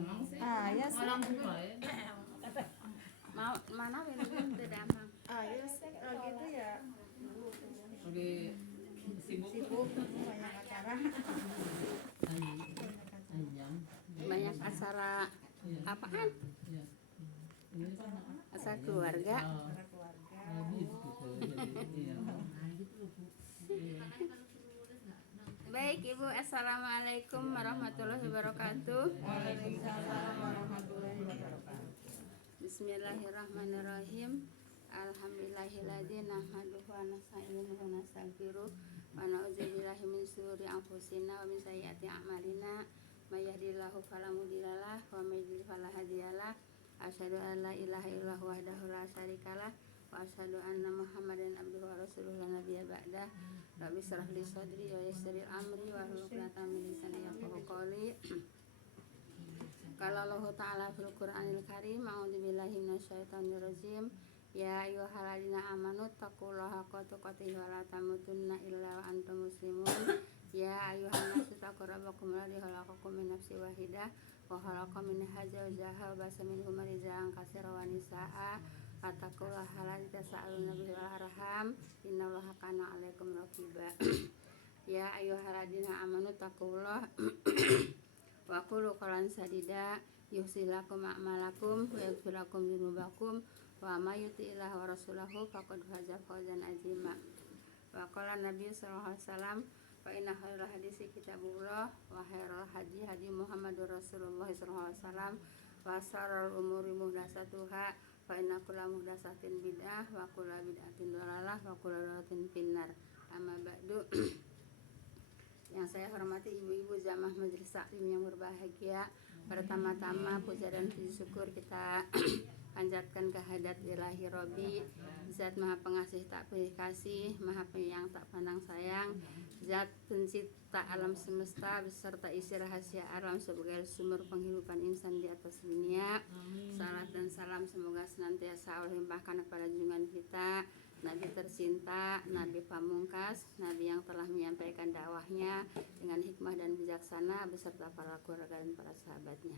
damang sih. Ya sih. Orang tua ya. Mau mana film itu damang? Ya sih. Gitu ya. Lagi sibuk. Banyak acara. Panjang. Banyak acara apaan? Iya. Ini kan Acara keluarga. Acara keluarga. Iya. Baik Ibu, assalamualaikum warahmatullahi wabarakatuh. Waalaikumsalam warahmatullahi wabarakatuh. Bismillahirrahmanirrahim. Alhamdulillahilladzi nahmaduhu wa nasta'inuhu wa nastaghfiruh wa na'udzubillahi min shururi anfusina wa min sayyiati a'malina. May yahdihillahu fala mudhillalah wa may yudhlil fala hadiyalah. Asyhadu an la ilaha illallah wahdahu la syarikalah wa asyhadu anna Muhammadan abduhu wa rasuluhu la nabiyya ba'dah. Rabbi shrah li sadri wa yassir li amri wa hlul 'uqdatam min lisani yafqahu qawli. Qala Allah Ta'ala fil Qur'anil Karim, a'udzubillahi minasyaitonir rajim. Ya ayyuhalladzina amanu taqullaha haqqa tuqatih wa la tamutunna illa wa antum muslimun. Ya ayyuhan nasu taqu rabbakum alladzi khalaqakum min nafsin wahidah wa khalaqa minha zawjaha wa basa minhuma rijalan katsiran wa nisaa'a. Fattaqullaha alladzi tasaaluna bihi wal arham innallaha kana 'alaikum raqiba. Ya ayyuhalladzina amanu taqullaha wa qulu qawlan sadida yusilakum a'malakum wa yaghfir lakum dzunubakum wa may yuti'illah wa rasulahu faqad faza fawzan 'azima. Wa qala Nabi sallallahu alaihi wasallam fa inna khairal hadisi kitabullah wa khairal hadi hadi Muhammadur Rasulullah sallallahu alaihi wasallam wa syarrul umuri muhdatsatuha fa inna kulla muhdatsatin bid'ah wa kulla bid'atin dhalalah wa kulla dhalalatin finnar. Amma ba'du. Yang saya hormati ibu-ibu jamaah majelis taklim yang berbahagia, pertama-tama puja dan puji syukur kita panjatkan kehadirat ilahi Robbi, Zat maha pengasih tak pilih kasih, maha penyayang tak pandang sayang, Zat pencipta alam semesta beserta isi rahasia alam sebagai sumber penghidupan insan di atas dunia. Salat dan salam semoga senantiasa Allah limpahkan kepada junjungan kita Nabi tercinta, Nabi pamungkas, Nabi yang telah menyampaikan dakwahnya dengan hikmah dan bijaksana beserta para keluarga dan para sahabatnya.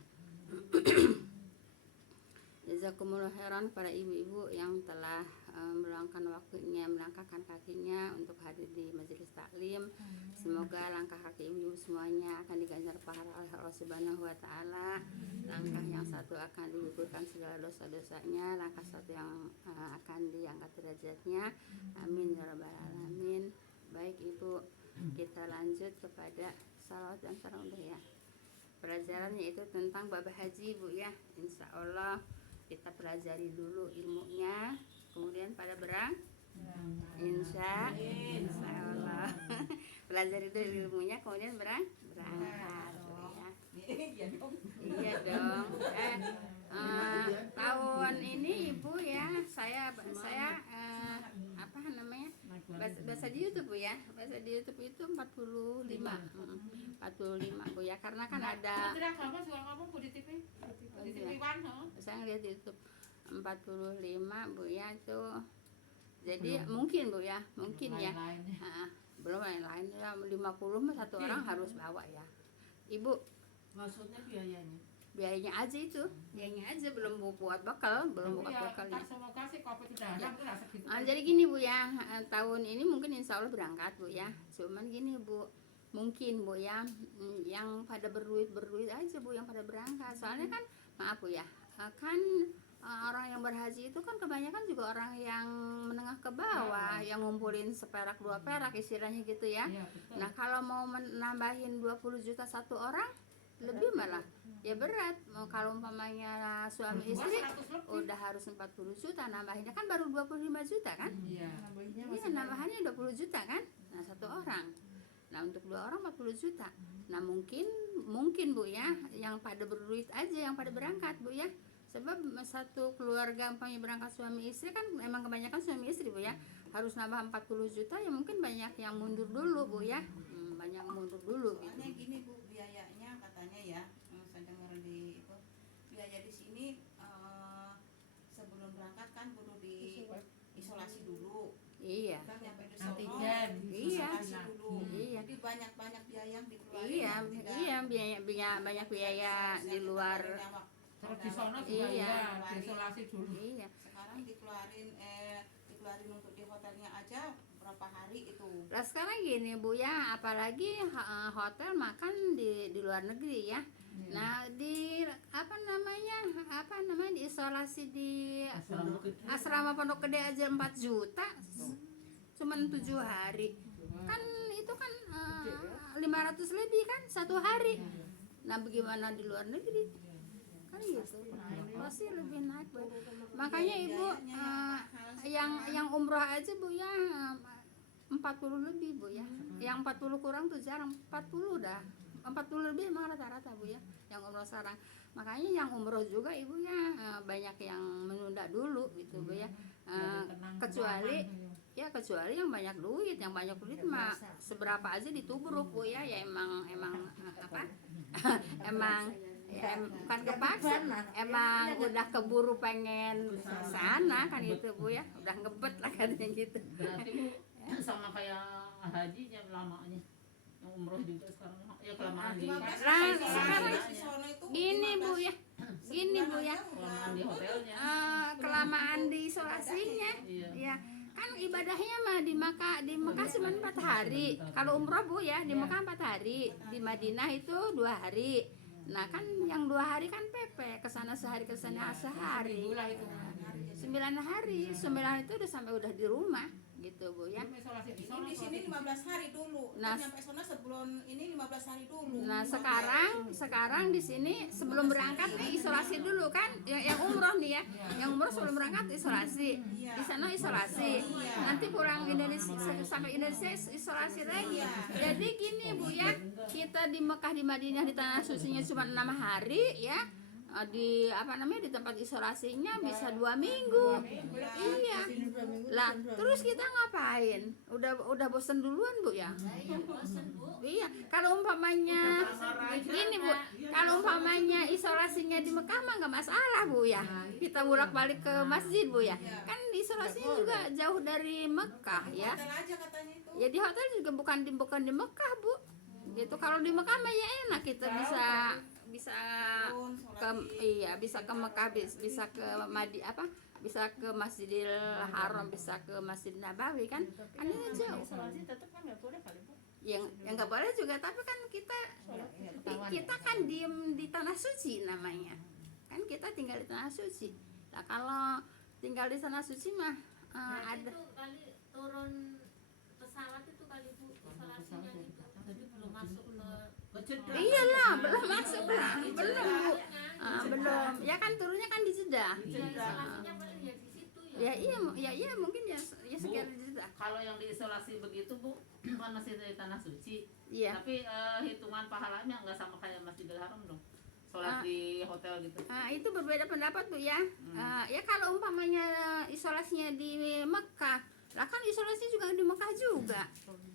Jazakumullah khairan para ibu-ibu yang telah meluangkan waktunya, melangkahkan kakinya untuk hadir di majelis taklim. Semoga langkah kaki ibu semuanya akan diganjar pahala oleh Allah Subhanahu wa taala. Langkah yang satu akan digugurkan segala dosa-dosanya, langkah satu yang akan diangkat derajatnya. Amin ya rabbal alamin. Baik Ibu, kita lanjut kepada salawat dan salam ya. Pelajaran yaitu tentang bab haji Bu ya. Insya Allah kita pelajari dulu ilmunya, kemudian pada insya Allah pelajari dulu ilmunya, kemudian berangkat ya. Iya dong. Tahun ini Ibu ya, saya apa namanya, bahasa di YouTube Bu ya, bahasa di YouTube itu 45 Bu ya, karena kan ada saya ngeliat di YouTube 45 Bu ya, itu jadi mungkin Bu ya, mungkin ya, belum lain-lain ya, 50 mah satu orang harus bawa ya Ibu. Maksudnya Biayanya aja itu, biayanya aja, belum buat bekal, belum buat bekalnya. Jadi gini Bu ya, tahun ini mungkin insya Allah berangkat Bu ya. Cuman gini Bu, mungkin Bu ya, yang pada berduit aja Bu yang pada berangkat. Soalnya kan maaf Bu ya, kan orang yang berhaji itu kan kebanyakan juga orang yang menengah ke bawah, yang ngumpulin seperak 2 perak istilahnya gitu ya. Nah kalau mau menambahin 20 juta satu orang, lebih malah ya berat. Kalau umpamanya suami istri udah harus 40 juta, nambahinnya kan baru 25 juta kan. Iya, nambahannya 20 juta kan. Nah satu orang, nah untuk 2 orang 40 juta. Nah mungkin Bu ya, yang pada berduit aja yang pada berangkat Bu ya. Sebab satu keluarga umpamanya berangkat suami istri kan memang kebanyakan suami istri Bu ya, harus nambah 40 juta ya, mungkin banyak yang mundur dulu Bu ya. Banyak mundur dulu gitu. Soalnya gini Bu, biayanya katanya ya, saya dengar di itu, biaya di sini sebelum berangkat kan kudu di isolasi dulu. Iya. Kita nyampe di Nanti sono, jam. Iya. konsultasi dulu. Iya. Jadi banyak biaya yang dikeluarin. Iya, yang tidak- iya biaya banyak biaya di luar. Terus di sana juga Iya. ya diisolasi dulu. Iya. Sekarang dikeluarin untuk di hotelnya aja berapa hari itu. Lah sekarang gini Bu ya, apalagi hotel makan di luar negeri ya. Iya. Nah, di apa namanya diisolasi di Asrama gede. asrama Pondok Gede aja 4 juta. Cuman 7 hari. Kan itu kan 500 lebih kan 1 hari. Nah, bagaimana di luar negeri? Kan gitu. Pasti lebih naik, Bu. Makanya Ibu yang umroh aja Bu ya 40 lebih Bu ya. Yang 40 kurang tuh jarang, 40 dah. 40 lebih emang rata-rata Bu ya yang umroh sekarang. Makanya yang umroh juga Ibu ya banyak yang menunda dulu gitu Bu ya. Kecuali yang banyak duit mah seberapa aja ditubruk Bu ya. Ya emang apa? Bukan kepaksa, emang udah keburu pengen sana kan gitu Bu ya. Udah ngebet lah katanya gitu. Berarti Bu sama kayak hajinya lamanya. Yang umroh juga sekarang ya kelamaan di sekarang gini Bu ya. kelamaan di hotelnya. Kelamaan di isolasinya. Iya. Ya, kan ibadahnya mah di Mekah cuma 4 hari. Kalau umroh Bu ya di Mekah 4 hari, di Madinah itu 2 hari. Nah kan yang 2 hari kan Pepe kesana sehari kesana sehari. 9 hari, 9 itu udah di rumah gitu Bu ya. Isolasi di Ini di sini 15 hari dulu. Nah, Nyampe sana sebelum ini 15 hari dulu. Nah sekarang di sini sebelum berangkat nih isolasi dulu kan, yang umroh nih ya, yang umroh sebelum berangkat isolasi, di sana isolasi, nanti pulang Indonesia sampai Indonesia isolasi lagi. Jadi gini Bu ya, kita di Mekah di Madinah di tanah sucinya cuma 6 hari ya. Di tempat isolasinya bisa 2 minggu. Iya. Lah terus kita ngapain? Udah bosen duluan Bu ya. Iya. Kalau umpamanya ini Bu, kalau umpamanya isolasinya di Mekah mah nggak masalah Bu ya. Kita bolak-balik ke masjid Bu ya. Kan isolasinya juga jauh dari Mekah ya. Hotel aja katanya itu. Ya di hotel juga bukan di Mekah Bu. Gitu. Kalau di Mekah mah ya enak kita bisa ke Mekah, bisa ke bisa ke Masjidil Haram, bisa ke Masjid Nabawi kan ini jauh. Isolasi tetap kan nggak boleh kali Bu. Yang nggak boleh juga, tapi kan kita kan diem di tanah suci namanya, kan kita tinggal di tanah suci. Nah kalau tinggal di tanah suci mah ada Itu kali turun pesawat itu kali Bu isolasinya gitu. Jadi belum masuk ke iyalah belum masuk lah, belum Bu. Belum ya kan turunnya kan di Jeddah. isolasinya paling ya di situ ya. Iya mungkin ya sekitar di Jeddah. Kalau yang diisolasi begitu Bu, kan masih di tanah suci. Iya. Tapi hitungan pahalanya nggak sama kayak Masjidil Haram dong. Sholat di hotel gitu. Itu berbeda pendapat Bu ya. Ya kalau umpamanya isolasinya di Mekah, lah kan isolasi juga di Mekah juga.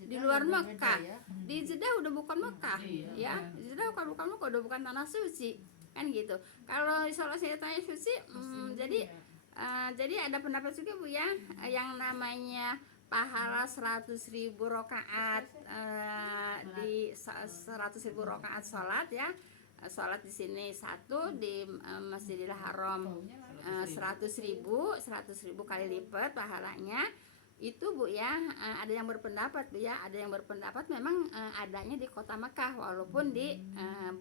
Di luar Mekah. Di Jeddah udah bukan Mekah, ya. Di Jeddah bukan Mekah, udah bukan tanah suci. Kan gitu. Kalau isolasi di tanah suci, jadi ada pendapat juga Bu ya, yang namanya pahala 100.000 rakaat di 100.000 rakaat sholat ya. Sholat di sini 1 di Masjidil Haram 100.000 kali lipat pahalanya itu Bu ya. Ada yang berpendapat Bu ya, ada yang berpendapat memang adanya di kota Mekah walaupun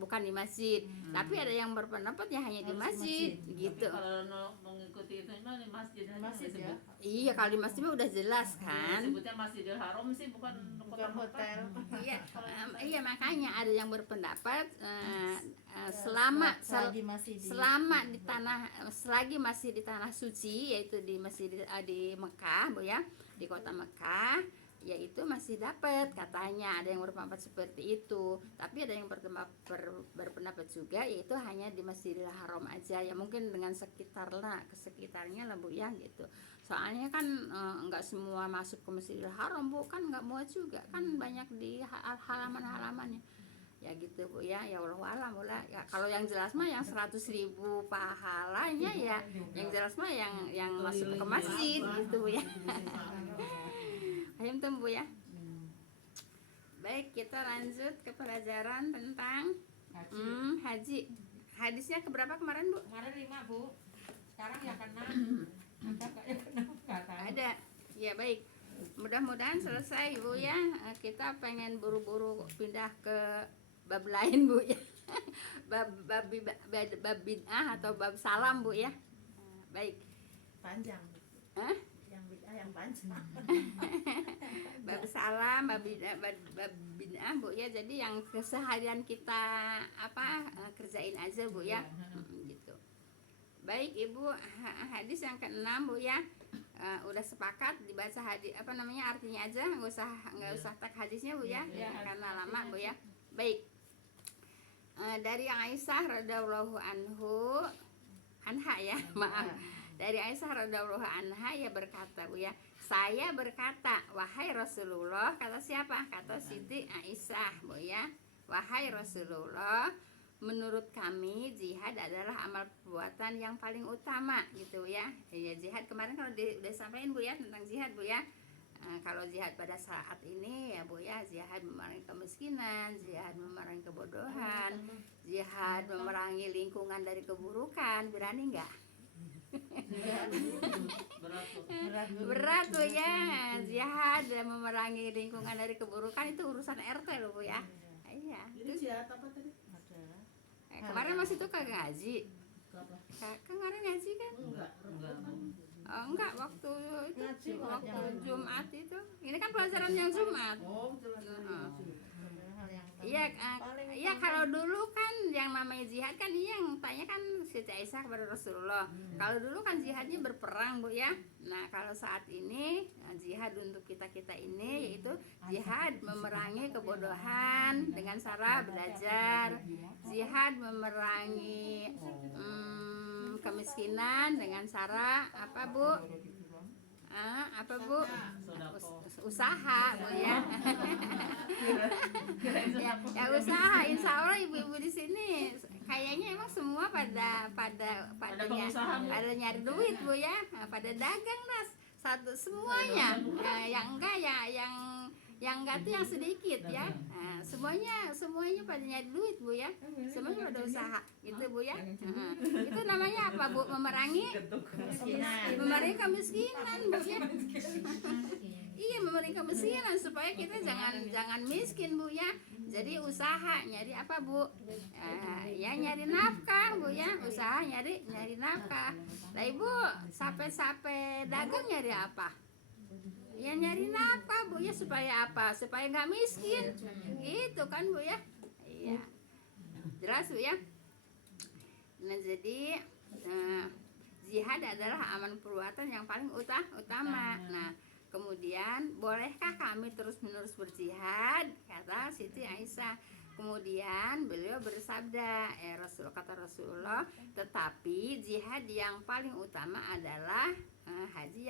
bukan di masjid, tapi ada yang berpendapat ya hanya di masjid gitu. Kalau mengikuti itu memang di masjid ya. Iya, kalau di masjid udah jelas kan. Sebutnya Masjidil Haram sih bukan hotel. Iya makanya ada yang berpendapat selama selagi masih di tanah suci, yaitu di masjid di Mekah Bu ya, di kota Mekah, yaitu masih dapat katanya. Ada yang berpendapat seperti itu, tapi ada yang berpendapat juga yaitu hanya di Masjidil Haram aja ya, mungkin dengan sekitarnya lah Bu ya gitu. Soalnya kan nggak semua masuk ke Masjidil Haram Bu, kan nggak mau juga kan, banyak di halaman-halamannya ya gitu Bu ya. Ya Allah alam ya. Kalau yang jelas mah yang 100.000 pahalanya ya, yang jelas mah yang masuk ke masjid gitu Bu ya. Paham tuh Bu ya? Baik, kita lanjut ke pelajaran tentang haji. Hadisnya keberapa kemarin Bu? Kemarin 5 Bu, sekarang yang ke-6. Ada nggak yang ke-6? Nggak tahu. Ada. Ya baik. Mudah-mudahan selesai Bu ya. Kita pengen buru-buru pindah ke bab lain Bu ya. bab bid'ah atau bab salam Bu ya. Baik. Panjang. Hah? Yang bid'ah yang panjang. Bab salam, bab bid'ah Bu ya. Jadi yang keseharian kita kerjain aja Bu ya. Gitu. Baik Ibu, hadis yang ke-6 Bu ya. Udah sepakat dibaca hadis artinya aja, nggak usah tag hadisnya Bu ya, karena lama Bu ya. Baik. Dari Aisyah radhiyallahu anha ya, maaf. Dari Aisyah radhiyallahu anha ya berkata Bu ya, saya berkata, wahai Rasulullah, kata siapa? Kata Siti Aisyah Bu ya. Wahai Rasulullah, menurut kami jihad adalah amal perbuatan yang paling utama gitu ya. Ya jihad kemarin kalau udah sampaikan Bu ya tentang jihad Bu ya. Kalau jihad pada saat ini ya Bu ya, jihad memerangi kemiskinan, jihad memerangi kebodohan, jihad memerangi lingkungan dari keburukan. Berani nggak? Berat Bu ya. Jihad dan memerangi lingkungan dari keburukan itu urusan RT loh Bu ya. Iya. Jadi jihad apa tadi? Kemarin masih tuh kagak ngaji. Kemarin ngaji kan? Enggak, waktu itu waktu Jumat itu. Ini kan pelajaran yang Jumat. Iya kalau dulu kan yang namanya jihad kan yang tanya kan Siti Aisyah kepada Rasulullah. Kalau dulu kan jihadnya berperang Bu ya. Nah kalau saat ini jihad untuk kita ini yaitu jihad memerangi kebodohan dengan cara belajar, jihad memerangi kemiskinan dengan cara apa Bu? Usaha Bu ya. ya usaha. Insya Allah ibu-ibu di sini kayaknya emang semua pada nyari duit Bu ya, pada dagang dah satu semuanya. Yang enggak ya yang enggak tuh yang sedikit ya. Semuanya pada nyari duit Bu ya, semuanya pada usaha gitu Bu ya. Itu namanya apa Bu? Memerangi kemiskinan Bu ya. Iya, memerangi kemiskinan supaya kita jangan miskin Bu ya. Jadi usaha nyari apa Bu? Ya nyari nafkah Bu ya, usaha nyari nafkah. Lah Ibu sampai dagang nyari apa? Ya nyari nafkah Bu ya, supaya apa? Supaya nggak miskin. Gitu kan Bu ya. Iya. Jelas Bu ya. Nah jadi jihad adalah amal perbuatan yang paling utama. Nah kemudian bolehkah kami terus-menerus berjihad? Kata Siti Aisyah. Kemudian beliau bersabda, kata Rasulullah, tetapi jihad yang paling utama adalah haji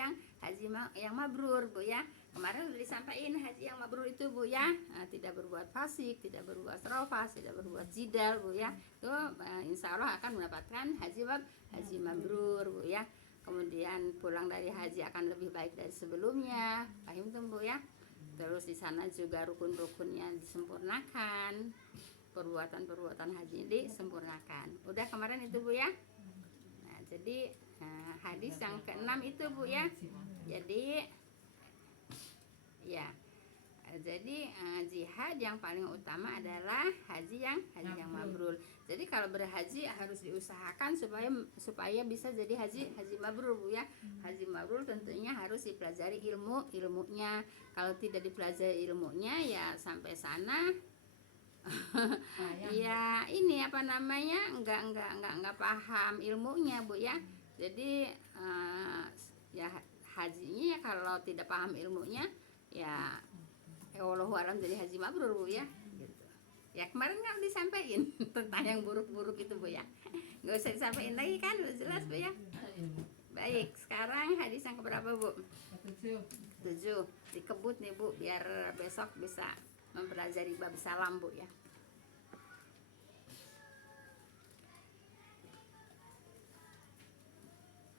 yang mabrur Bu ya. Kemarin udah disampaikan haji yang mabrur itu Bu ya, tidak berbuat fasik, tidak berbuat serofas, tidak berbuat jidal Bu ya. Itu insya Allah akan mendapatkan haji mabrur Bu ya. Kemudian pulang dari haji akan lebih baik dari sebelumnya. Paham tuh Bu ya? Terus di sana juga rukun-rukunnya disempurnakan, perbuatan-perbuatan haji disempurnakan. Udah kemarin itu Bu ya. Nah, jadi hadis yang ke-6 itu Bu ya. Jadi ya. Jadi jihad yang paling utama adalah haji yang mabrur. Jadi kalau berhaji harus diusahakan supaya bisa jadi haji mabrur Bu ya. Haji mabrur tentunya harus dipelajari ilmunya. Kalau tidak dipelajari ilmunya ya sampai sana ya ini apa namanya enggak paham ilmunya Bu ya. Jadi ya hajinya ya kalau tidak paham ilmunya ya wallahu alam jadi haji mabrur Bu ya gitu. Ya kemarin kan disampaikan tentang yang buruk-buruk itu Bu ya, nggak usah disampaikan lagi kan, udah jelas Bu ya. Baik, sekarang hadis yang keberapa Bu? 7. Dikebut nih Bu biar besok bisa mempelajari bab salam Bu ya.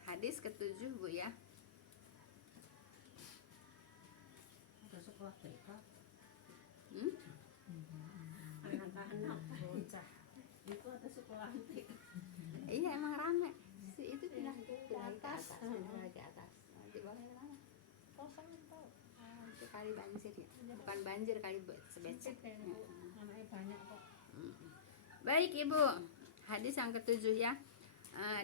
Hadis ke-7 Bu ya. sekolah TK. Hmm? Anak-anak bocah. Itu ada sekolah TK. Iya emang rame. Itu pindah ke atas. Pindah ke atas. Di bawah mana? Kosong itu. Itu kali banjir ya. Bukan banjir kali sebecek. Anaknya banyak kok. Baik Ibu, hadis yang ketujuh ya.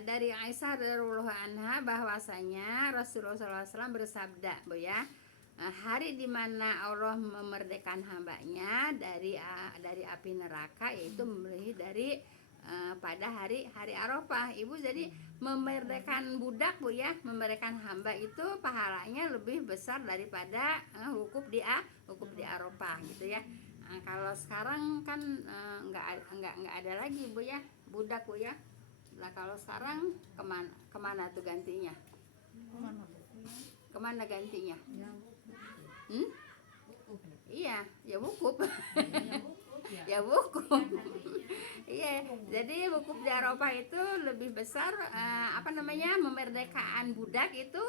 Dari Aisyah radhiyallahu anha bahwasanya Rasulullah SAW bersabda, Bu ya, hari di mana Allah memerdekakan hambanya dari api neraka, yaitu mulai dari pada hari Arafah. Ibu, jadi memerdekakan budak, Bu ya, memerdekakan hamba itu pahalanya lebih besar daripada wukuf di Arafah gitu ya. Kalau sekarang kan nggak ada lagi, Bu ya, budak, Bu ya. Nah kalau sekarang kemana tuh gantinya? Kemana gantinya? Iya, ya wukuf. Ya wukuf. Iya, jadi wukuf di Arafah itu lebih besar memerdekakan budak itu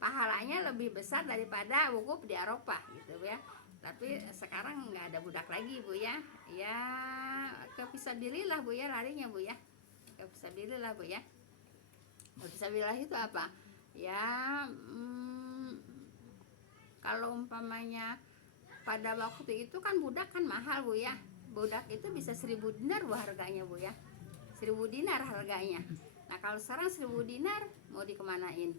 pahalanya lebih besar daripada wukuf di Arafah gitu ya. Tapi sekarang nggak ada budak lagi, Bu ya. Ya ke fisabilillah, Bu ya, larinya, Bu ya. Ke fisabilillah, Bu ya. Fisabilillah itu apa? Ya kalau umpamanya pada waktu itu kan budak kan mahal, Bu ya. Budak itu bisa 1.000 dinar, Bu, harganya, Bu ya. 1.000 dinar harganya. Nah kalau sekarang 1.000 dinar mau dikemanain?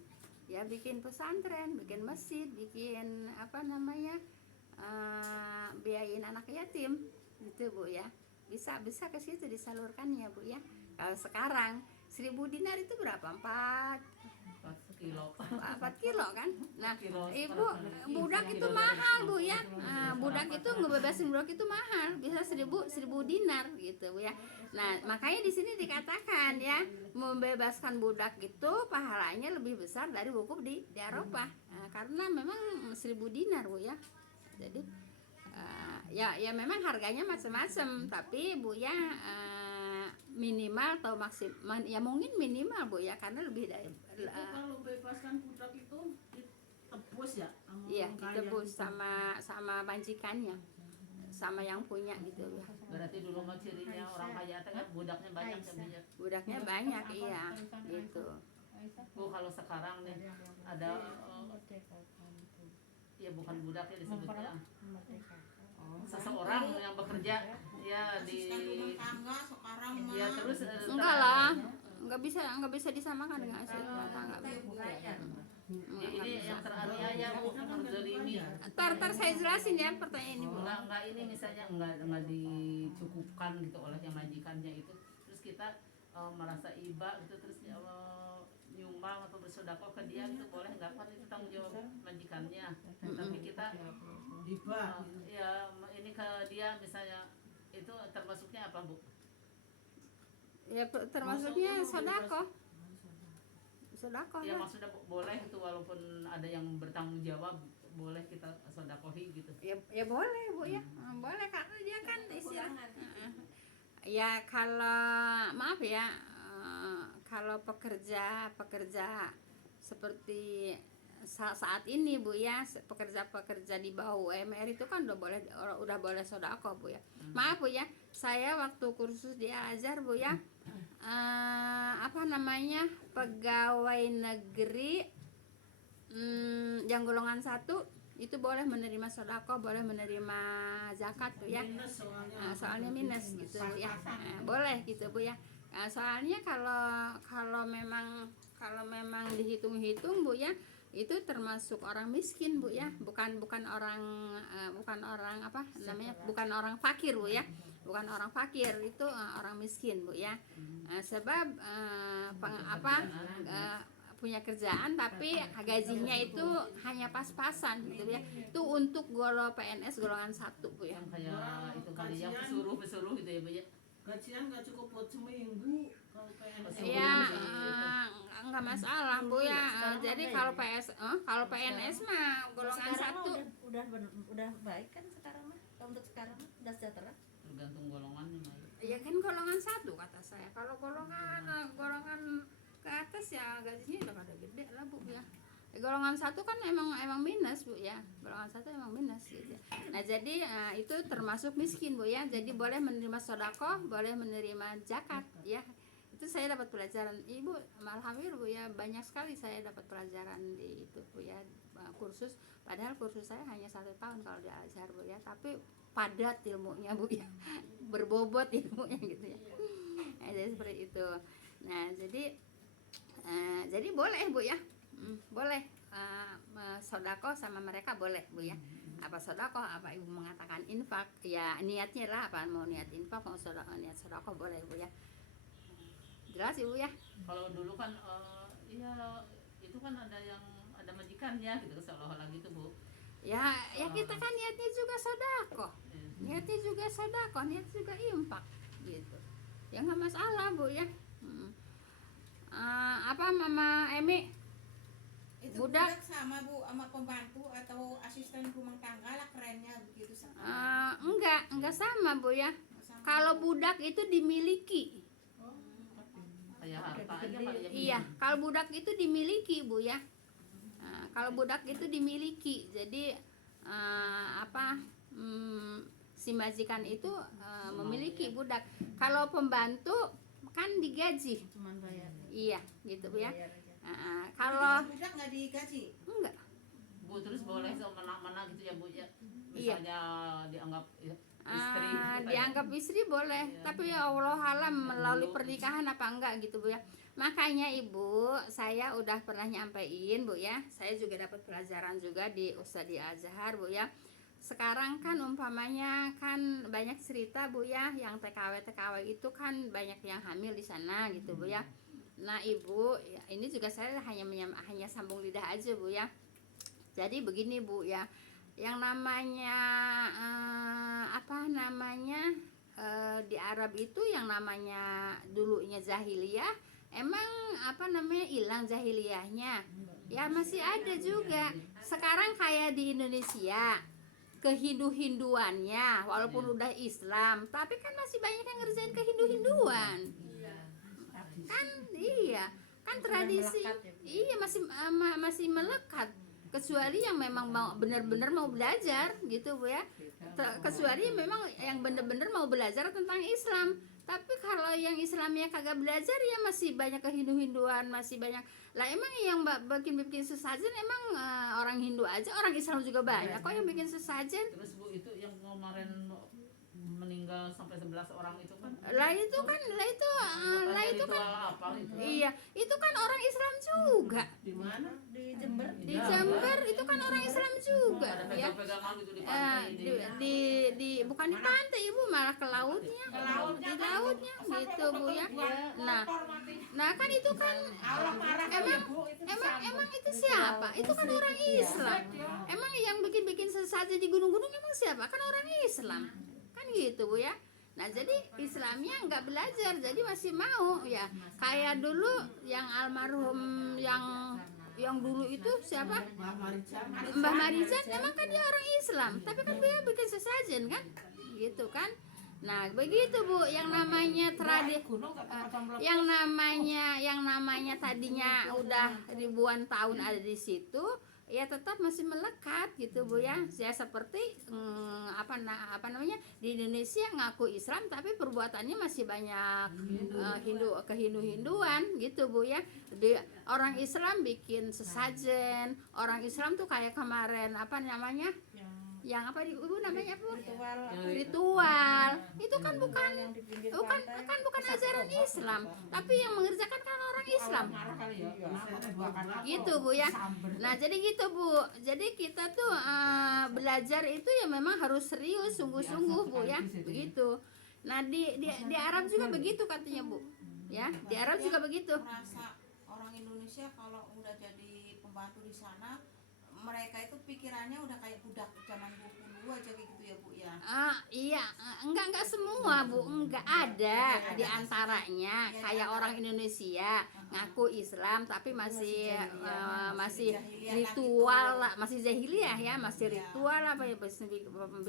Ya bikin pesantren, bikin masjid, bikin biayain anak yatim gitu, Bu ya. Bisa ke situ disalurkannya, Bu ya. Kalau sekarang 1.000 dinar itu berapa? 4 kilo kan. Nah Ibu, budak itu mahal, Bu ya. Budak itu ngebebasin budak itu mahal, bisa 1.000 dinar gitu, Bu ya. Nah makanya di sini dikatakan ya, membebaskan budak itu pahalanya lebih besar dari wukuf di Arafah, karena memang 1.000 dinar, Bu ya. Jadi ya memang harganya macam-macam, tapi Bu ya minimal atau maksimal ya mungkin minimal, Bu ya, karena lebih dari Itu kalau bebaskan budak itu ditebus ya? iya, ditebus sama majikannya, sama yang punya gitu ya. Berarti dulu mah cirinya orang kaya kan budaknya banyak ya. Budaknya banyak, iya gitu. Bu, kalau sekarang nih ada ya bukan budak ya disebutnya, seseorang yang bekerja ya di tangga sekarang mah. ya terus Enggak lah, nggak bisa disamakan dengan hasil rumah tangga. ini yang teraniaya, Bu, terzalimi. Tar saya jelasin ya pertanyaan ini, Bu. Enggak ini misalnya enggak dicukupkan gitu oleh yang majikannya itu, terus kita merasa iba gitu, terus nyumbang atau bersedekah ke dia gitu, boleh nggak? Kan itu tanggung jawab majikannya, tapi kita ya ini ke dia misalnya, itu termasuknya apa, Bu? Ya termasuknya sedekah. Ya maksudnya boleh itu, walaupun ada yang bertanggung jawab, boleh kita sedekahi gitu. Ya boleh, Bu ya. Boleh, karena dia kan istilah. Ya kalau maaf ya, kalau pekerja seperti saat ini, Bu ya, pekerja di bawah UMR itu kan udah boleh sedekah, Bu ya. Maaf, Bu ya, saya waktu kursus di Al-Azhar, Bu ya, pegawai negeri yang golongan 1 itu boleh menerima sedekah, boleh menerima zakat, Bu ya. Soalnya minus gitu ya. Boleh gitu, Bu ya. Soalnya kalau memang dihitung-hitung, Bu ya, itu termasuk orang miskin, Bu ya, bukan orang bukan orang fakir, Bu ya, bukan orang fakir, itu orang miskin, Bu ya. Sebab punya kerjaan tapi gajinya itu hanya pas-pasan gitu ya. Itu untuk PNS golongan 1, Bu ya. Yang kayak itu kali yang pesuruh gitu ya, Bu ya. Gajian nggak cukup buat seminggu kalau Ya nggak masalah, Bu ya. Jadi kalau PNS mah golongan 1 udah baik kan sekarang mah. Untuk sekarang mah udah sejahtera. Tergantung golongannya mah. ya kan golongan 1 kata saya. Kalau golongan ke atas ya gajinya udah pada gede lah, Bu ya. golongan satu kan emang minus Bu ya, golongan satu emang minus gitu. Nah jadi itu termasuk miskin Bu ya, jadi boleh menerima sedekah, boleh menerima zakat ya. Itu saya dapat pelajaran Ibu, alhamdulillah Bu ya, banyak sekali saya dapat pelajaran di itu Bu ya, kursus, padahal kursus saya hanya 1 tahun kalau di Azhar Bu ya, tapi padat ilmunya Bu ya, berbobot ilmunya gitu ya. Nah, jadi seperti itu. Nah jadi boleh Bu ya, boleh sodako sama mereka boleh Bu ya. Apa sodako, apa Ibu mengatakan infak, ya niatnya lah, apa mau niat infak, mau niat sodako boleh Bu ya. Jelas Ibu ya. Kalau dulu kan iya itu kan ada majikannya gitu seolah-olah gitu Bu. Ya kita kan niatnya juga sodako, niatnya juga sodako, niatnya juga infak gitu. Ya nggak masalah Bu ya. Apa Mama Emi? Itu Budak. budak sama Bu sama pembantu atau asisten rumah tangga lah kerennya begitu sama. Enggak sama Bu ya. Sama. Kalau budak itu dimiliki. Kayak harta aja kali ya. Iya, kalau budak itu dimiliki Bu ya. Kalau budak itu dimiliki, jadi si majikan itu memiliki budak. Kalau pembantu kan digaji. Cuman bayar. Iya, gitu Bu ya. Bayar aja. Kalau budak nggak digaji. enggak, Bu terus boleh semena-mena gitu ya Bu ya. Iya. Misalnya dianggap istri gitu kan. dianggap istri boleh, Iya. tapi ya Allah alam melalui pernikahan apa enggak gitu Bu ya. Makanya Ibu, saya udah pernah nyampein Bu ya, saya juga dapat pelajaran juga di Ustadz di Azhar Bu ya. Sekarang kan umpamanya kan banyak cerita Bu ya, yang TKW itu kan banyak yang hamil di sana gitu Bu ya. Nah Ibu, ya, ini juga saya hanya sambung lidah aja Bu ya. Jadi begini Bu ya, yang namanya di Arab itu yang namanya dulunya jahiliyah, emang hilang jahiliyahnya? Ya masih ada juga. Sekarang kayak di Indonesia, kehindu-hinduannya walaupun udah Islam, tapi kan masih banyak yang ngerjain kehindu-hinduan. Kan iya, kan tradisi iya masih melekat, kecuali yang memang mau benar-benar mau belajar gitu Bu ya. Kecuali memang yang benar-benar mau belajar tentang Islam. Tapi kalau yang Islamnya kagak belajar ya masih banyak kehindu-hinduan, masih banyak. Lah emang yang bikin sesajen emang orang Hindu aja, orang Islam juga banyak kok yang bikin sesajen. Terus Bu itu yang kemarin meninggal sampai 11 orang itu kan. Lah itu kan Ritual apa itu? iya, itu kan orang Islam juga. Di mana? Di Jember. Di Jember itu kan orang Islam juga Ada ya. pegang-pegangan gitu di Eh, pantai di bukan di pantai Ibu, malah ke lautnya, di lautnya gitu Bu ya. Nah kan itu kan emang itu siapa? Itu kan orang Islam. Emang yang bikin sesajen di gunung-gunung emang siapa? Kan orang Islam. Kan gitu Bu ya. Nah jadi Islamnya nggak belajar, jadi masih mau ya. Kayak dulu yang almarhum yang dulu itu siapa? Mbah Marijan, emang kan dia orang Islam, tapi kan dia bikin sesajen kan, gitu kan. Nah begitu Bu, yang namanya yang namanya tadinya udah ribuan tahun ada di situ, ya tetap masih melekat gitu Bu ya. Ya seperti di Indonesia ngaku Islam tapi perbuatannya masih banyak kehindu-hinduan gitu Bu ya. Orang Islam bikin sesajen, orang Islam tuh kayak kemarin yang apa Ibu namanya apa? Ritual. Itu kan bukan ajaran Islam, tapi yang mengerjakan kan orang Islam. Gitu Bu ya. Nah, jadi gitu Bu. Jadi kita tuh belajar itu ya memang harus serius, sungguh-sungguh Bu ya. Begitu. Nah, di Arab juga begitu katanya Bu. Ya, di Arab juga begitu. Merasa orang Indonesia kalau udah jadi pembantu di sana, mereka itu pikirannya udah kayak budak zaman 20 aja kayak gitu ya Bu ya. Iya, enggak semua Bu, enggak ada di antaranya kayak orang Indonesia ngaku Islam tapi masih ritual lah, masih jahiliyah ya, masih ritual apa ya,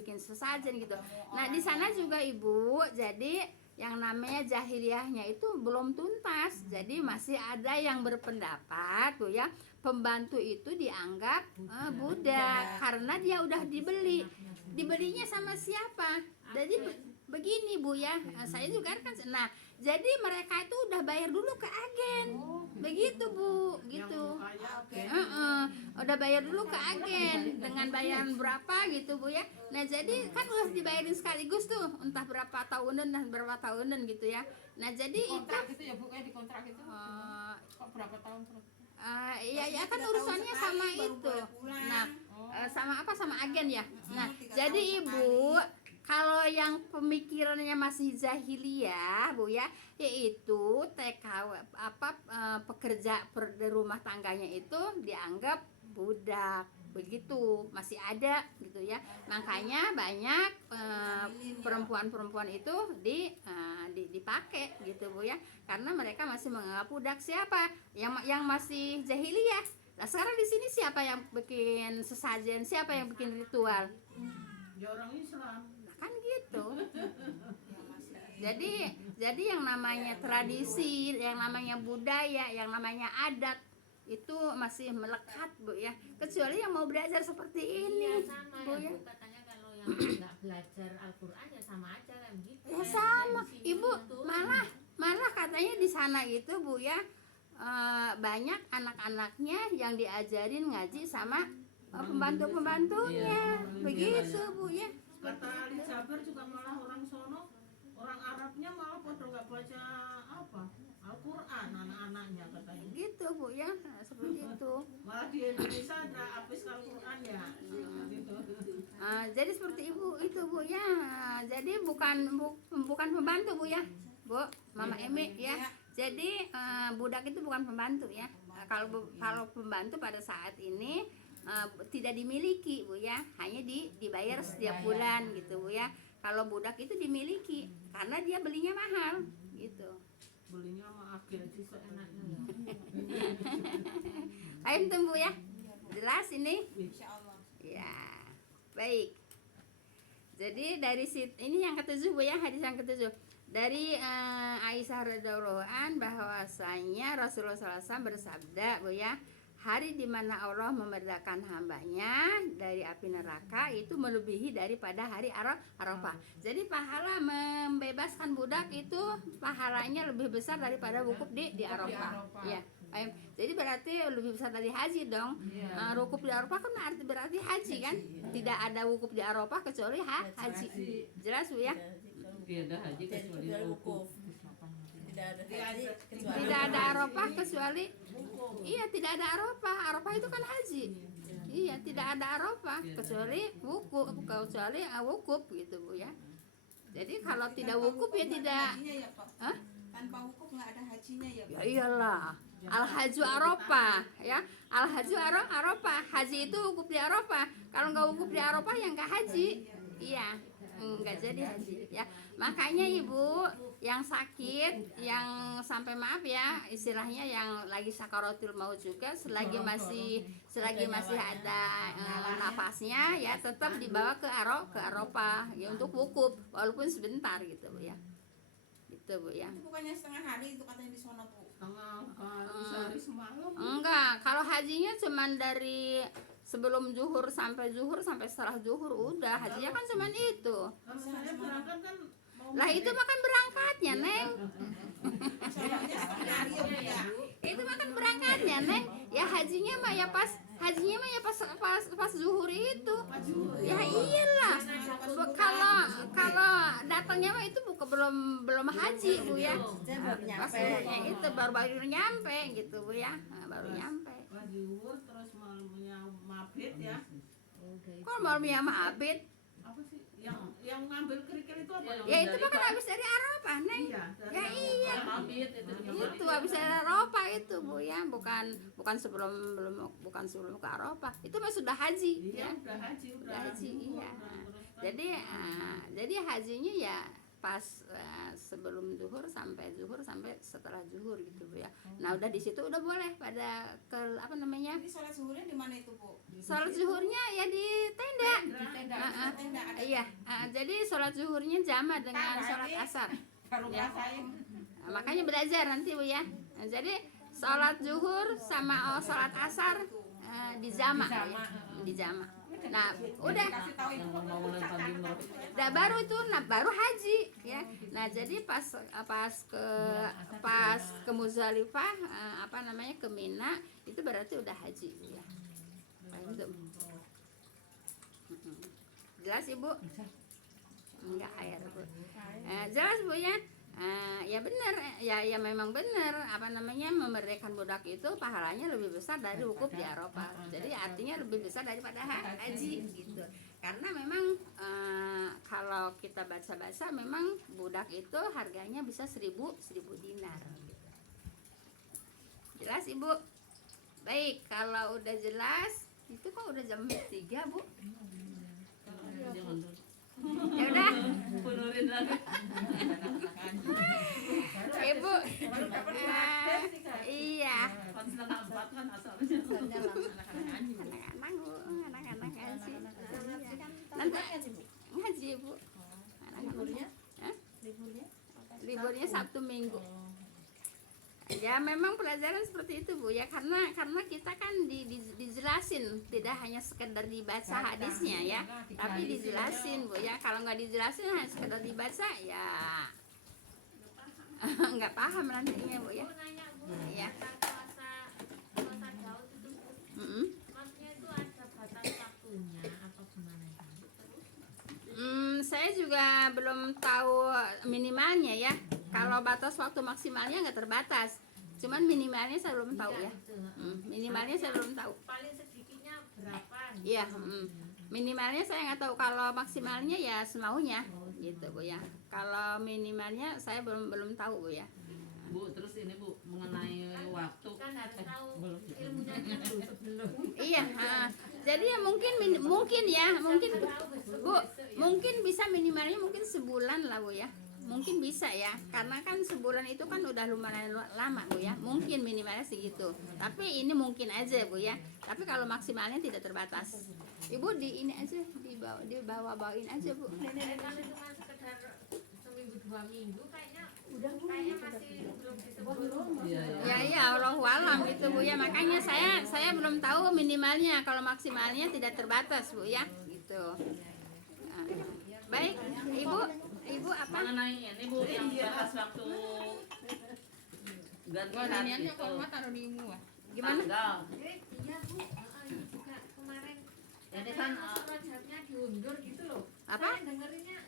bikin sesajen gitu. Nah, di sana juga Ibu, jadi yang namanya jahiliyahnya itu belum tuntas. Jadi masih ada yang berpendapat Bu ya, pembantu itu dianggap budak karena dia udah dibeli. Dibelinya sama siapa? Jadi begini Bu ya, saya juga kan, nah jadi mereka itu udah bayar dulu ke agen, begitu Bu, gitu. Udah bayar dulu ke agen dengan bayaran berapa gitu Bu ya. Nah jadi kan udah dibayarin sekaligus tuh, entah berapa tahunan dan berapa tahunan gitu ya. Nah jadi Kontrak gitu ya Bu, kayak di kontrak itu. Kok berapa tahun terus? ya kan urusannya sama itu. Nah sama apa, sama agen ya. Nah jadi Ibu, kalau yang pemikirannya masih jahiliyah Bu ya, yaitu TKW pekerja di rumah tangganya itu dianggap budak, begitu masih ada gitu ya. Makanya banyak perempuan-perempuan itu dipakai gitu Bu ya, karena mereka masih menganggap budak. Siapa yang masih jahiliyah? Nah sekarang di sini siapa yang bikin sesajen, siapa yang bikin ritual? Ya orang Islam. Kan gitu. Jadi yang namanya tradisi, yang namanya budaya, yang namanya adat itu masih melekat Bu ya. Kecuali yang mau belajar seperti ini sama Bu ya ya. Bu, katanya kalau yang nggak belajar Al-Quran ya sama aja kan gitu. Ya sama Di sini Ibu, itu. malah katanya di sana itu Bu ya, banyak anak-anaknya yang diajarin ngaji sama pembantu-pembantunya, begitu Bu ya. Kata Ali Jaber juga malah orang sono, orang Arabnya malah pada nggak baca apa Al-Quran anak-anaknya katanya. Gitu Bu ya. Nah, seperti itu. Malah di Indonesia ada habis Al-Quran ya. Gitu. Jadi seperti Ibu itu Bu ya. Jadi bukan pembantu Bu ya, Bu, Mama Emi ya. Jadi budak itu bukan pembantu ya. Kalau pembantu pada saat ini tidak dimiliki Bu ya, hanya dibayar setiap bulan gitu Bu ya. Kalau budak itu dimiliki karena dia belinya mahal gitu. Belinya sama agen sih seenaknya. Ayo Bu ya, jelas ini? Insya Allah. Ya, baik. Jadi dari ini yang ketujuh Bu ya, hadis yang ketujuh dari Aisyah radhiyallahu an, bahwasanya Rasulullah SAW bersabda Bu ya, hari dimana Allah memerdekakan hambanya dari api neraka itu melebihi daripada hari Arafah. Jadi pahala membebaskan budak itu pahalanya lebih besar daripada wukuf di Arafah. Ya. Jadi berarti lebih besar dari haji dong. Wukuf di Arafah kan berarti haji kan? Tidak ada wukuf di Arafah kecuali haji. Jelas Bu ya? Tidak ada haji kecuali wukuf. Tidak ada Arafah kecuali tidak ada Arafah. Arafah itu kan haji. Iya, tidak ada Arafah kecuali wukuf, gitu Bu ya. Jadi kalau tidak wukuf ya tidak. Tanpa wukuf nggak ada hajinya ya Ya iyalah. Al-Haju Arafah ya. Al-Haju Arafah. Haji itu wukuf di Arafah. Kalau nggak wukuf di Arafah ya nggak haji. Iya, nggak jadi haji ya. Makanya Ibu yang sakit, yang sampai maaf ya istilahnya yang lagi sakaratul maut juga, selagi masih ada napasnya ya tetap dibawa ke Arafah ya untuk wukuf walaupun sebentar gitu Bu ya. Gitu Bu ya. Itu bukannya setengah hari itu katanya di sono Bu. Setengah hari sehari semalam. Enggak, kalau hajinya cuman dari sebelum zuhur sampai setelah zuhur udah, hajinya kan cuman itu. Kalau saya berangkat kan mau Lah itu makan berangkatnya Neng. Soalnya setengah hari ya Bu ya. Itu makan berangkatnya Neng. Ya hajinya mah ya pas zuhur itu. Ya iyalah. Kalau datangnya mah itu belum haji Bu ya. Pas zuhurnya itu baru nyampe gitu Bu ya. Nah, baru nyampe. pas zuhur terus malamnya mabit ya. Kok malamnya mabit? Apa sih yang ngambil kerikil itu apa? Ya itu mah kan habis dari Arafah Neng. Iya, Ya iya. mabit itu. Itu habis dari Arafah itu Bu ya, bukan sebelum ke Arafah. Itu mah sudah haji Iya, ya. udah haji, Udah haji zuhur, iya. udah terus kan. Jadi hajinya ya pas sebelum zuhur sampai setelah zuhur gitu Bu ya. Nah, udah di situ udah boleh pada ke apa namanya? Jadi sholat zuhurnya di mana itu Bu? Sholat zuhurnya ya di tenda. Di tenda. Ah, ah. Tenda ada. Iya, jadi sholat zuhurnya jamaah dengan sholat asar. baru Ya. ngerasain. Nah, makanya belajar nanti Bu ya. Nah, jadi sholat zuhur sama sholat asar di jama, Bu ya. Di jama. Nah, udah. Kasih tahu Yang ibu bangunan pagi Nah, baru itu baru haji ya. Nah, jadi pas ke Muzdalifah apa namanya ke Mina itu berarti udah haji ya. Itu. Jelas Ibu? Enggak air Bu. Jelas Bu ya. Ya benar ya memang benar apa namanya memerdekakan budak itu pahalanya lebih besar dari wukuf di Arafah. Jadi artinya lebih besar daripada haji gitu. Karena memang kalau kita baca-baca memang budak itu harganya bisa 1000 dinar gitu. Jelas Ibu? Baik, kalau udah jelas itu kok udah jam 3 Bu. Jangan dulu. Ya udah, Penurin lagi. Ibu. Iya. Kan setengah 4 kan asalnya. Anak-anak Bu, anak-anak ngaji. Nanti ngaji Bu. liburnya. Hah? Liburnya. Liburnya Sabtu Minggu. Ya memang pelajaran seperti itu Bu ya karena kita kan dijelasin tidak hanya sekedar dibaca hadisnya ya tapi dijelasin Bu ya kalau nggak dijelasin hanya sekedar dibaca ya nggak paham nantinya Bu ya. Bu nanya Bu, Iya. tentang puasa Daud itu Bu, Mm-mm. maksudnya itu ada batas waktunya apa gimana Bu? Saya juga belum tahu minimalnya ya. Kalau batas waktu maksimalnya nggak terbatas, cuman minimalnya saya belum tahu ya. Minimalnya saya belum tahu. Paling sedikitnya berapa? Iya, minimalnya saya nggak tahu. Kalau maksimalnya ya semaunya, gitu Bu ya. Kalau minimalnya saya belum tahu Bu ya. Bu, terus ini Bu mengenai waktu. Kan harus tahu belum. ilmunya dulu sebelum. Iya, jadi ya mungkin Bu, mungkin bisa minimalnya mungkin sebulan lah Bu ya. Mungkin bisa ya, karena kan sebulan itu kan udah lumayan lama Bu ya. Mungkin minimalnya segitu. Tapi ini mungkin aja Bu ya. Tapi kalau maksimalnya tidak terbatas. Ibu di ini aja dibawain aja Bu. Kalau itu kan sekedar seminggu 2 minggu kayaknya masih belum disebut. Iya. Ya Allahu alam gitu Bu ya. Makanya saya belum tahu minimalnya. Kalau maksimalnya tidak terbatas Bu ya. Gitu. Nah, baik, Ibu apa? Mengenai ini Bu yang batas waktu ganti hari itu. taruh di ibu. Gimana? Tanggal. Iya Bu, ini juga kemarin Ini kan rojabnya diundur gitu loh. Apa? Saya dengerinnya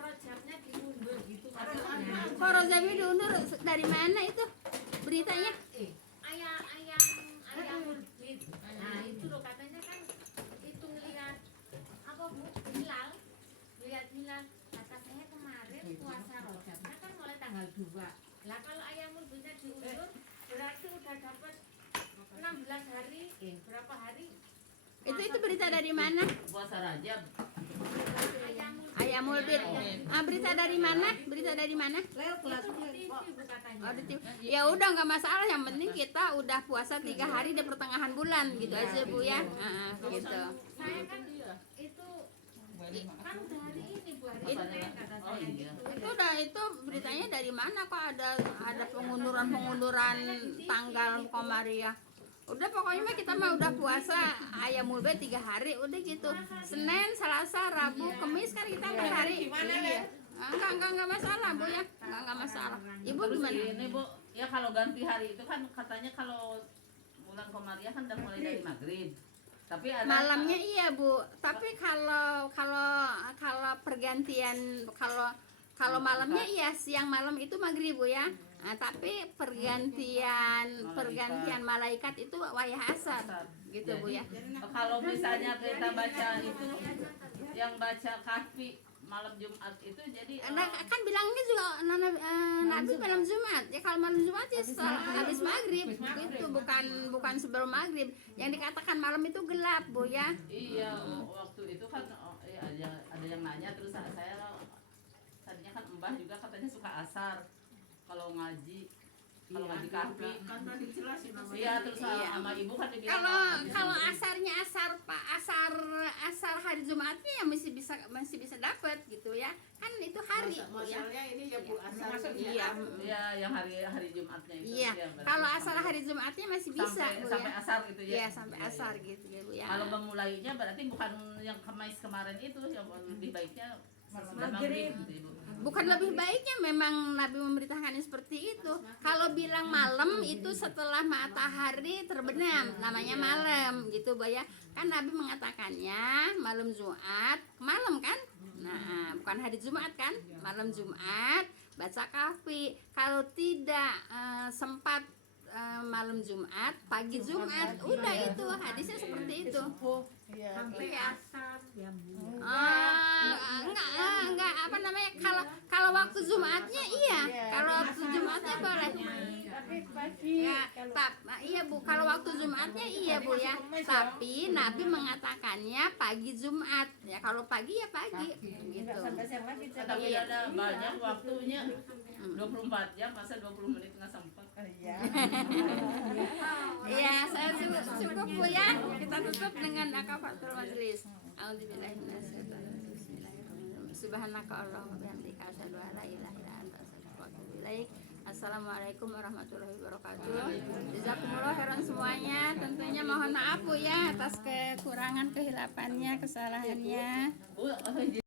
rojabnya diundur gitu maksudnya. Kok Rozami diundur dari mana itu beritanya? Ayam mulbit. Nah itu loh katanya kan itu ngelihat apa Bu? Lihat hilal. Kata saya kemarin puasa rojabnya kan mulai tanggal 2. Lah kalau ayam mulbitnya diundur berarti udah dapat 16 hari. Berapa hari? Itu berita dari mana? puasa Rajab. Ayam mulbit. Berita dari mana? Berita dari mana? Lewat kelas. Itu di TV Bu katanya. Oh, di TV. Ya udah nggak masalah. Yang penting kita udah puasa 3 hari di pertengahan bulan gitu aja Bu ya. Gitu. Saya kan itu kan udah hari ini Bu hari Senin kata Oh saya iya. Itu beritanya dari mana kok ada pengunduran tanggal Komariah. Udah pokoknya mah kita mah udah puasa ayam mulbit 3 hari udah gitu. Senin, Selasa, Rabu, Kamis kan kita 4 hari. Iya. Enggak masalah Bu ya. Enggak masalah. Ibu Terus gimana? ini Bu, ya kalau ganti hari itu kan katanya kalau bulan Komariah kan udah mulai dari maghrib. Tapi ada Malamnya iya Bu. Tapi kalau pergantian kalau malamnya iya siang malam itu maghrib Bu ya. Tapi pergantian malaikat itu wayah asar gitu Bu ya. Kalau misalnya kita baca itu yang baca kahfi malam Jumat itu jadi Nah, kan bilangnya juga Nabi malam Jumat. Ya kalau malam Jumat ya setelah habis maghrib gitu bukan sebelum maghrib. Yang dikatakan malam itu gelap Bu ya. iya waktu itu kan ada yang nanya terus saya tadinya kan Mbah juga katanya suka asar kalau ngaji kalau ngaji kahfi kan tadi jelasin namanya. iya terus sama ibu kan dibilang Kalau asarnya asar hari Jumatnya ya masih bisa dapat gitu ya. Kan itu hari Bu, ya. Masalahnya ini ya Bu asal Iya. iya yang hari Jumatnya itu Iya. berarti Kalau asar hari Jumatnya masih bisa Bu sampai ya. asar gitu ya Iya, sampai asar gitu ya Bu ya. kalau memulainya berarti bukan yang kemarin itu yang lebih baiknya sesudah maghrib gitu ibu Bukan lebih baiknya, memang Nabi memberitakannya seperti itu. Kalau bilang malam itu setelah matahari terbenam, namanya malam gitu Bu ya. Kan Nabi mengatakannya malam Jumat, malam kan? Nah, bukan hari Jumat kan? Malam Jumat baca kahfi. Kalau tidak sempat malam Jumat, pagi Jumat, udah itu hadisnya seperti itu. sampai Iya. asar ya Bu. Enggak apa namanya, kalau waktu Jumatnya iya, kalau waktu Jumatnya boleh. Tapi pagi Ya, iya Bu, kalau waktu Jumatnya iya Bu ya. Tapi Nabi mengatakannya pagi Jumat. Ya kalau pagi ya pagi gitu. sampai siang lagi. tapi ada banyak waktunya 24 jam masa 20 menit nggak sempat Iya. Iya, saya cukup Bu ya. Kita tutup dengan akafatul majlis. A'udzubillahi minasyaitonir rajim. Bismillahirrahmanirrahim. Subhanaka Allahumma bihamdika asyhadu an la ilaha illa anta astaghfiruka wa atubu ilaik. Assalamualaikum warahmatullahi wabarakatuh. Jazakumullah khairan semuanya. Tentunya mohon maaf Bu ya atas kekurangan, kehilafannya, kesalahannya. Bu